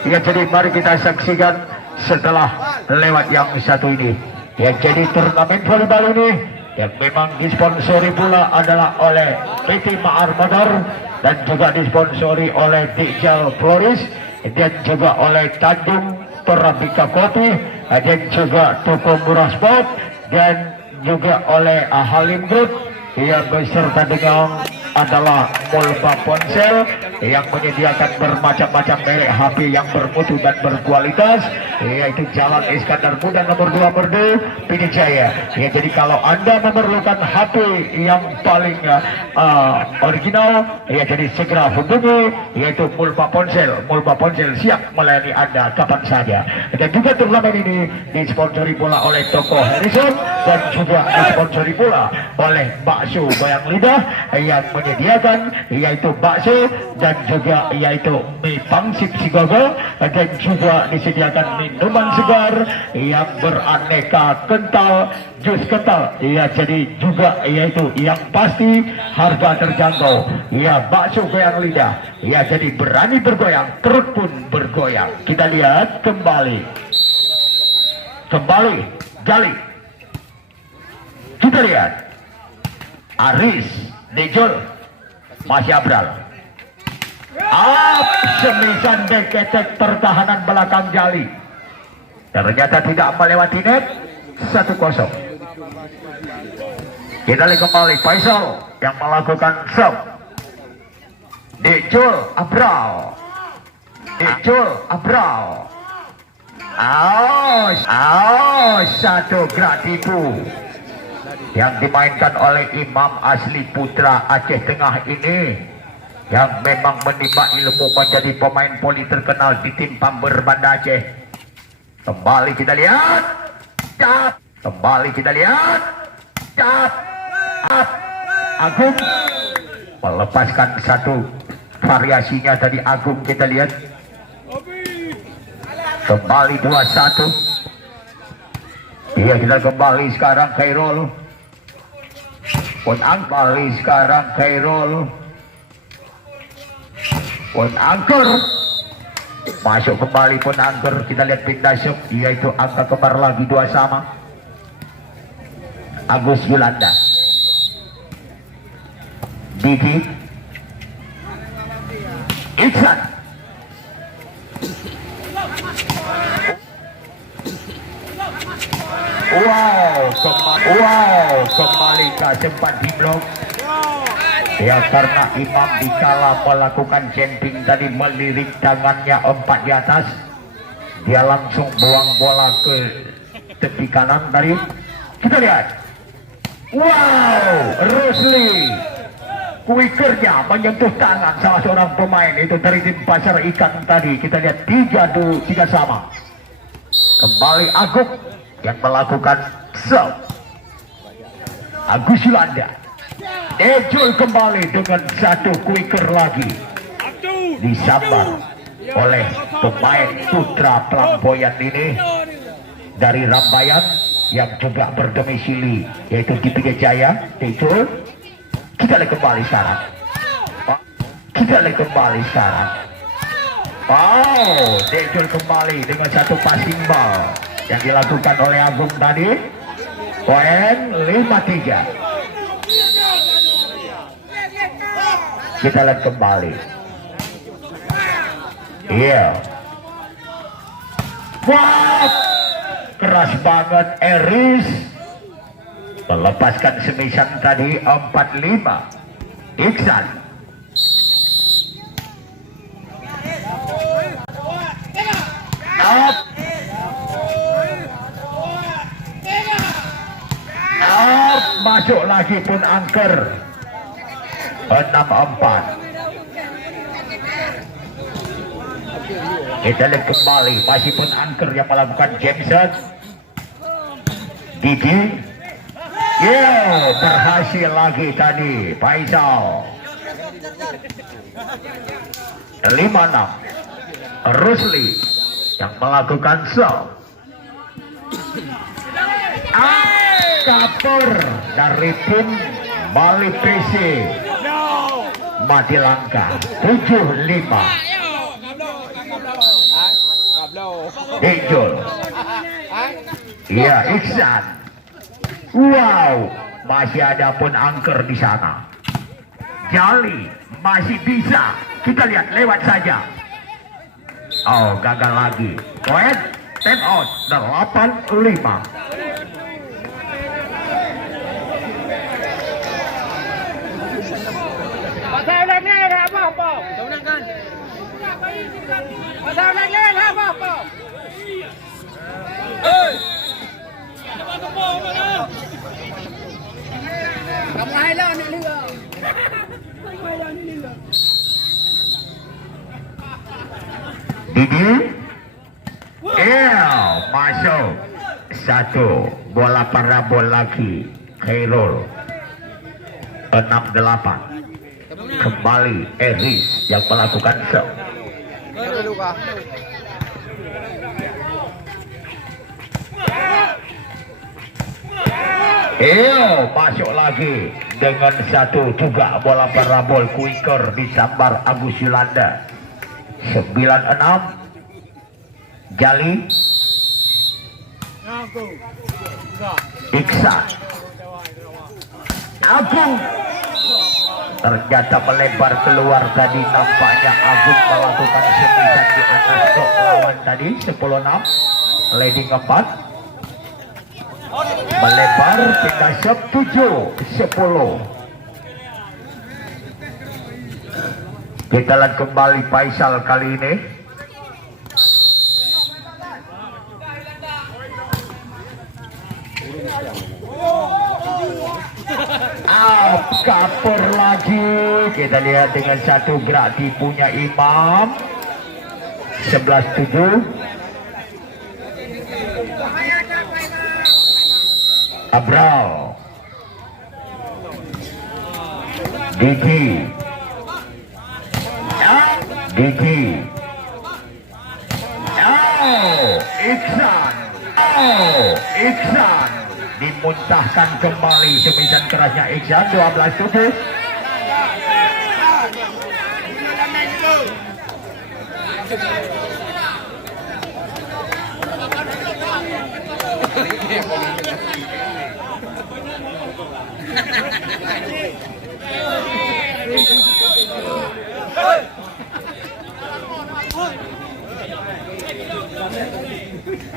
Ya, jadi mari kita saksikan setelah lewat yang satu ini. Ya, jadi turnamen volleyball ini yang memang disponsori pula adalah oleh PT Ma'ar Motor dan juga disponsori oleh Dijal Floris dan juga oleh Tanjung Torabika Kopi dan juga Toko Murah Sport dan juga oleh Halim Group yang beserta dengan adalah Mulba Ponsel yang menyediakan bermacam-macam merek HP yang bermutu dan berkualitas, yaitu Jalan Iskandar Muda nomor 2 Merdu Pidijaya. Ya, jadi kalau Anda memerlukan HP yang paling original, ya jadi segera hubungi yaitu Mulba Ponsel. Mulba Ponsel siap melayani Anda kapan saja. Dan juga turnamen ini disponsori pula oleh Toko Harrison dan juga disponsori pula oleh Bakso Goyang Lidah yang menyediakan yaitu bakso dan juga yaitu mie pangsit Sigogo dan juga disediakan minuman segar yang beraneka kental, jus kental. Ya, jadi juga yaitu yang pasti harga terjangkau. Ya, bakso goyang lidah. Ya, jadi berani bergoyang, perut pun bergoyang. Kita lihat kembali Gali. Kita lihat Aris Dejol masih Abral. Semisan deketek pertahanan belakang Jali. Ternyata tidak melewati net. 1-0. Kita lihat kembali Faisal yang melakukan serve. Dejol Abral. Satu gerak tipu yang dimainkan oleh Imam Asli Putra Aceh Tengah ini yang memang menimba ilmu menjadi pemain voli terkenal di tim Pamber Banda Aceh. Kembali kita lihat Agung melepaskan satu variasinya tadi. Agung kita lihat kembali 2-1. Iya, kita kembali sekarang Khairul pun angker masuk kembali pun angker. Kita lihat pindah shoot, yaitu angka kembar lagi 2 sama. Agus Yulanda, Diki Iksan, kembali ke sempat di blok. Ya, karena Imam dikala melakukan jumping tadi melirik tangannya 4 di atas, dia langsung buang bola ke tepi kanan tadi. Kita lihat, Rusli kuikernya menyentuh tangan salah seorang pemain itu dari tim Pasar Ikan tadi. Kita lihat 3 sama. Kembali Agung yang melakukan serve. Agus Yulanda, Ejul kembali dengan satu quicker lagi, disambar oleh pemain putra pelamboyan ini dari Rambayan yang juga berdomisili yaitu di Pidijaya. Ejul, kita lihat kembali sekarang. Ejul kembali dengan satu passing ball yang dilakukan oleh Agung tadi. Poin 5-3. Kita lihat kembali. Iya. Keras banget Eris melepaskan semisan tadi 4-5. Iksan. Masuk lagi pun angker 6-4. Kita lihat kembali masih pun angker yang melakukan Jameson. Didi berhasil lagi tadi Faisal. 5-6. Rusli yang melakukan serve. Kapur dari tim Bali PC Mati Langka 7-5. Ejol. Iya, Iksan. Wow, masih ada pun angker di sana. Jali masih bisa. Kita lihat lewat saja. Oh, gagal lagi. Poin, time out 8-5. Pasal lagi dah apa-apa. Kita menangkan. Pasal lagi dah apa-apa. Hei. Kamu hilang ni liga. Didi. Masuk. Satu. Bola parabol lagi. Khairul. 6-8. Kembali Eris yang melakukan serve. Masuk lagi dengan satu juga bola parabol quicker disambar Agus Yulanda. 9-6. Jali. Iksan. Agung. Ternyata melebar keluar tadi, nampaknya Agung melakukan semisan di atas kok lawan tadi. 10-6. Leading 4. Melebar pindah 7-10. Kita lihat kembali Faisal kali ini. Kapur lagi. Kita lihat dengan satu gerak tipunya Imam. 11-7. Abral. Digi. Digi. Iksan. Iksan. Dimuntahkan kembali semisan kerasnya Iksan. 12-7.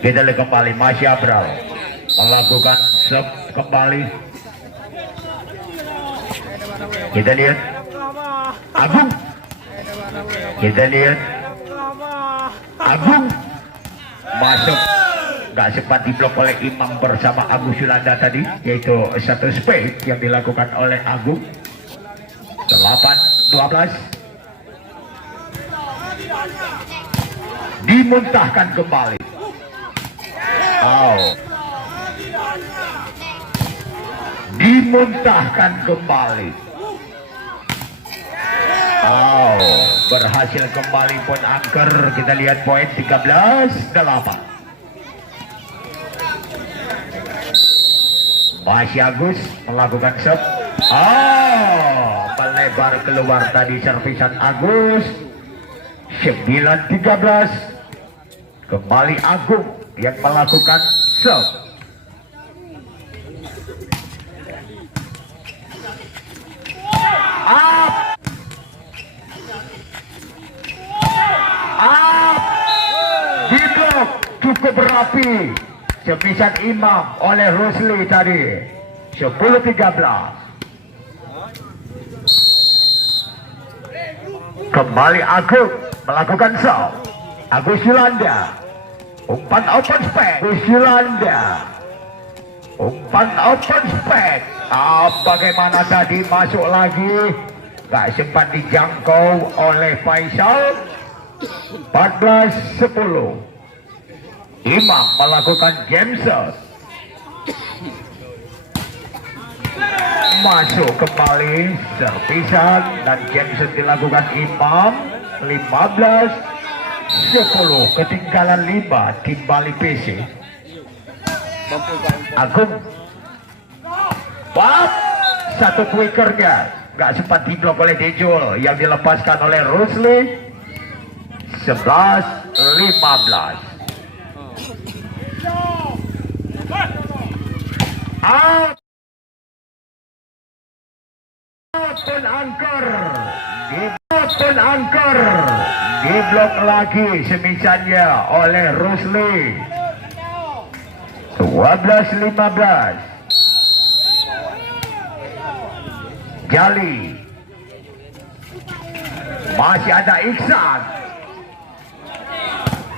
Kita lihat kembali masih Abral melakukan serve kembali. Kita lihat Agung. Kita lihat Agung masuk, nggak sempat diblok oleh Imam bersama Agus Yulanda tadi, yaitu satu spade yang dilakukan oleh Agung. 8-12. Dimuntahkan kembali. Dimuntahkan kembali. Berhasil kembali pun angker. Kita lihat poin 13-8. Masih Agus melakukan serve. Melebar keluar tadi servisan Agus. 9-13. Kembali Agung yang melakukan serve. Diblok cukup berapi semisan Imam oleh Rusli tadi. 10-13. Kembali Agung melakukan serve. Agus Yulanda. Umpan open spek. Agus Yulanda. Umpan open spek. Bagaimana tadi masuk lagi. Gak sempat dijangkau oleh Faisal. 14-10. Imam melakukan game set. Masuk kembali servisan dan game set dilakukan Imam. 15-10. Ketinggalan 5 tim Bali PC. Agung. Satu quickernya gak sempat diblok oleh Dejol yang dilepaskan oleh Rusli. 11-15. Out. Open angker. Open angker. Diblok lagi semisalnya oleh Rusli. 12-15. Jali. Masih ada Iksan.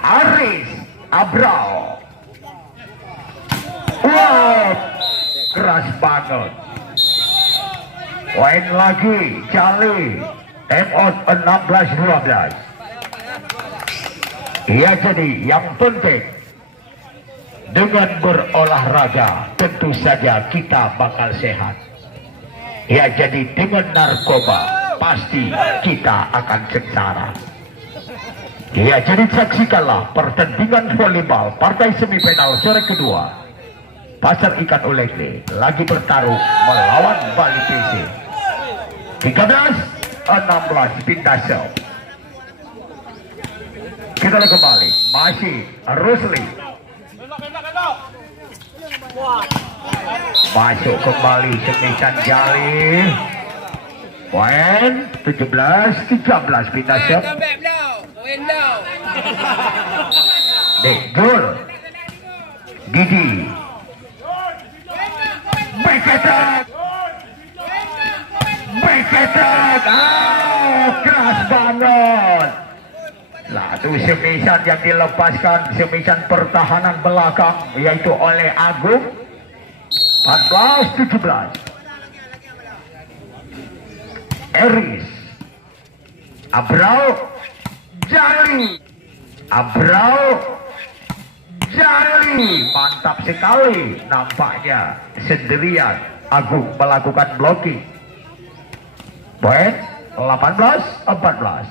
Aris Abrao. Wow, keras banget. Poin lagi Jali. Time out 16-12. Ya, jadi yang penting dengan berolahraga tentu saja kita bakal sehat. Ya, jadi dengan narkoba pasti kita akan sengsara. Ya, jadi saksikanlah pertandingan volleyball partai semifinal sore kedua. Pasar Ikan Ulekle lagi bertarung melawan Bali PC. 13-16 pindah show. Kita lihat kembali, masih Rusli. Masuk kembali semisan Jali. Poin 17-13 pindah show. Dekul Didi Beketak keras banget. Lalu semisan yang dilepaskan, semisan pertahanan belakang, yaitu oleh Agung. 14-17. Eris Abrao Jali. Mantap sekali. Nampaknya sendirian Agung melakukan blocking. Poin 18-14.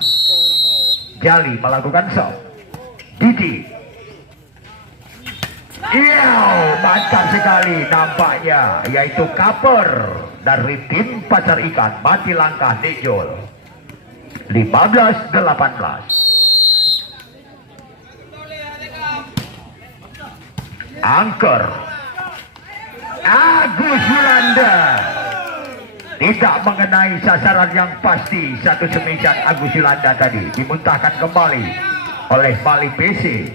Jali melakukan shot. Didi. Iya, mantap sekali nampaknya, yaitu cover dari tim Pasar Ikan. Mati langkah Nejol. 15-18. Angker Agus Yulanda tidak mengenai sasaran yang pasti. Satu semisan Agus Yulanda tadi dimuntahkan kembali oleh Bali PC.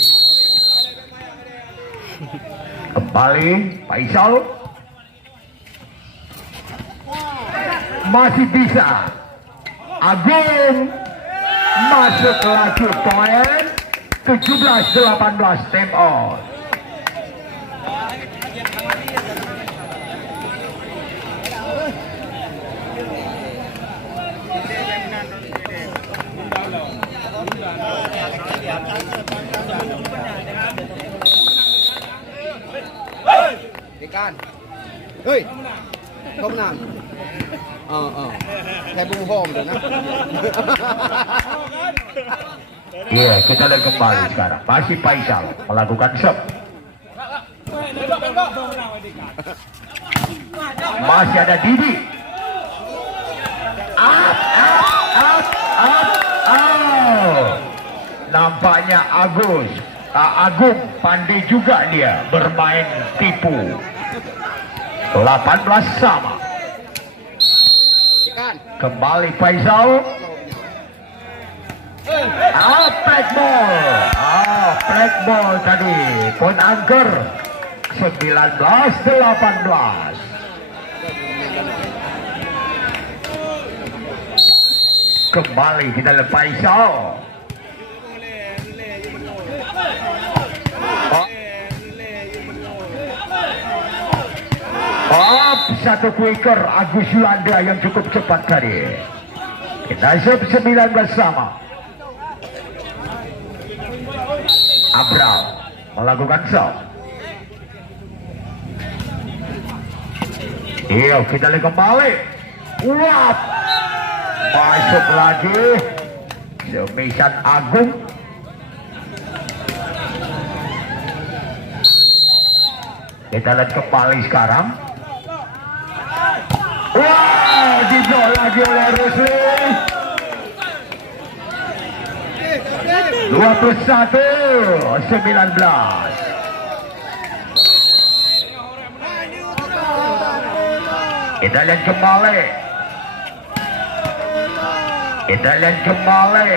Kembali Faisal. Masih bisa Agung. Masuk lagi poin 17-18 time out. Ikan. Hei. Kau menang. Kayak bung home dah nah. Iya, kita lihat kembali sekarang. Masih Faisal melakukan shot. Masih ada Didi. Nampaknya Agung pandai juga dia bermain tipu. 18 sama. Kembali Faisal. Flag ball tadi. Pun angker 19-18. Kembali kita lihat Faisal. Satu quicker Agus Yulanda yang cukup cepat tadi. Kita siap 19 sama. Abrao melakukan shot. Iya, kita lihat kembali. Wap, masuk lagi semisan Agung. Kita lihat kembali sekarang. Wow, dijol lagi oleh Rusli. 21-19. Kita lihat kembali. Kita lihat kembali.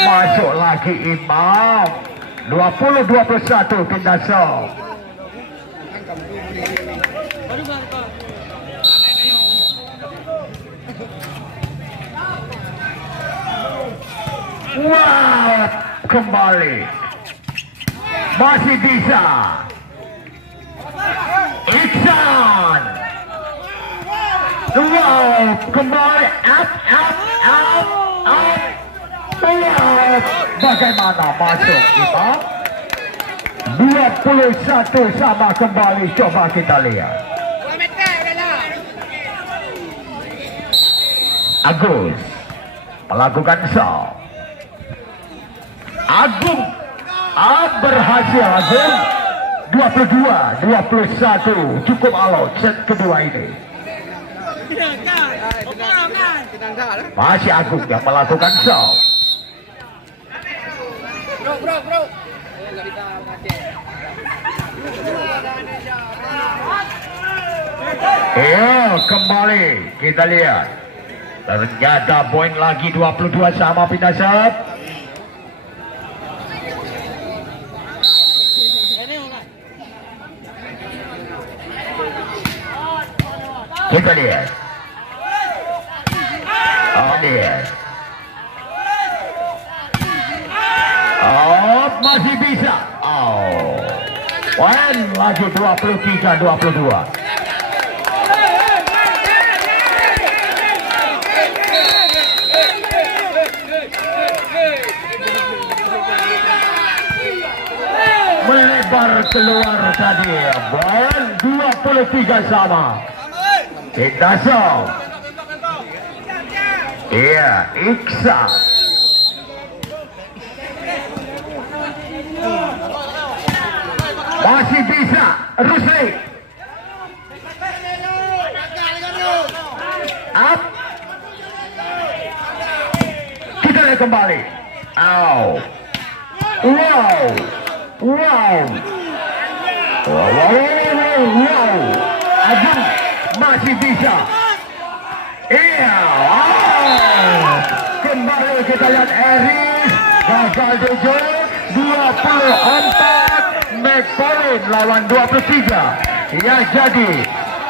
Masuk lagi Imam. 20-21 pindah show. Wow, kembali. Masih bisa. Iksan. Wow, kembali up. Wow, bagaimana masuk kita? 21 sama kembali, coba kita lihat. 2 meter udah lah. Agus melakukan saw. Agung berhasil. Agung 22-21 cukup alot set kedua ini. Tenang dah lah. Masih Agung yang melakukan saw. Bro. Kembali kita lihat. Ternyata poin lagi 22 sama pindah set. Kita lihat. Lihat. Masih bisa. Poin lagi 23-22. Melebar keluar tadi. Poin 23 sama. Kita song. Iya, Iksan. Masih bisa, Rusli. Up. Kita lihat kembali. Wow. Agung masih bisa. Iya. Kembali kita lihat Eris. Gagal Dejo. 24. McPollin lawan 23. Ya, jadi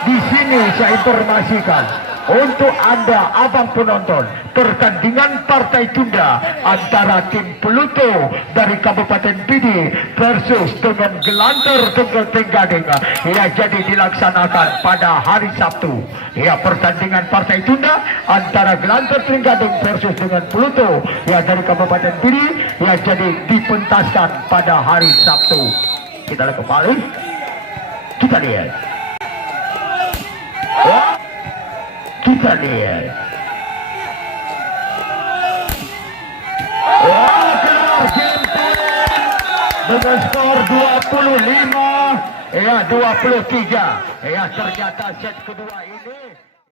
di sini saya informasikan untuk Anda abang penonton, pertandingan partai tunda antara tim Pluto dari Kabupaten Pidi versus dengan Gelanter Tunggal Tenggading ya jadi dilaksanakan pada hari Sabtu. Ya, pertandingan partai tunda antara Gelanter Tenggading versus dengan Pluto ya dari Kabupaten Pidi ya jadi dipentaskan pada hari Sabtu. Kita lihat kembali. Kita lihat. Kita lihat. Keluar game point dengan skor 25 23. Ya, ternyata set kedua ini